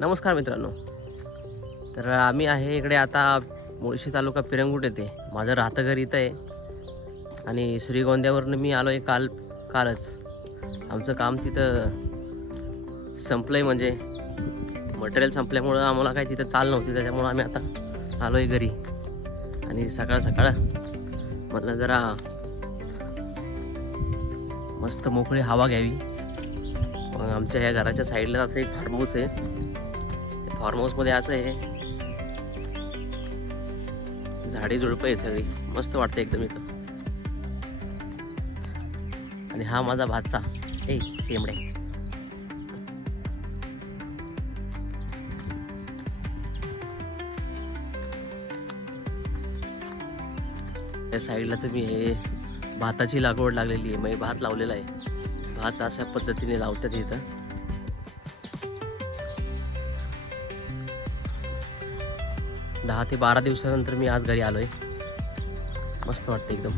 नमस्कार मित्रांनो. तर आम्ही आहे इकडे आता मुळशी तालुका पिरंगुट येथे. माझं राहतं घर इथं आहे आणि श्रीगोंद्यावरून मी आलो आहे कालच. आमचं काम तिथं संपलं आहे, म्हणजे मटेरियल संपल्यामुळं आम्हाला काही तिथं चाल नव्हती, त्याच्यामुळं आम्ही आता आलो आहे घरी. आणि सकाळ सकाळ म्हटलं जरा मस्त मोकळी हवा घ्यावी. मग आमच्या ह्या घराच्या साईडला असं एक फार्म हाऊस आहे. फार्म हाऊसमध्ये असं आहे, झाडी झुडपं आहे सगळी, मस्त वाटतं एकदम इथं. आणि हा माझा भाचा ए शेमडे. त्या साईडला तुम्ही हे भाताची लागवड लागलेली आहे, म्हणजे भात लावलेला आहे. भात अशा पद्धतीने लावतात इथं. दहा ते 12 दिवसानंतर मी आज घरी आलोय. मस्त वाटतं एकदम.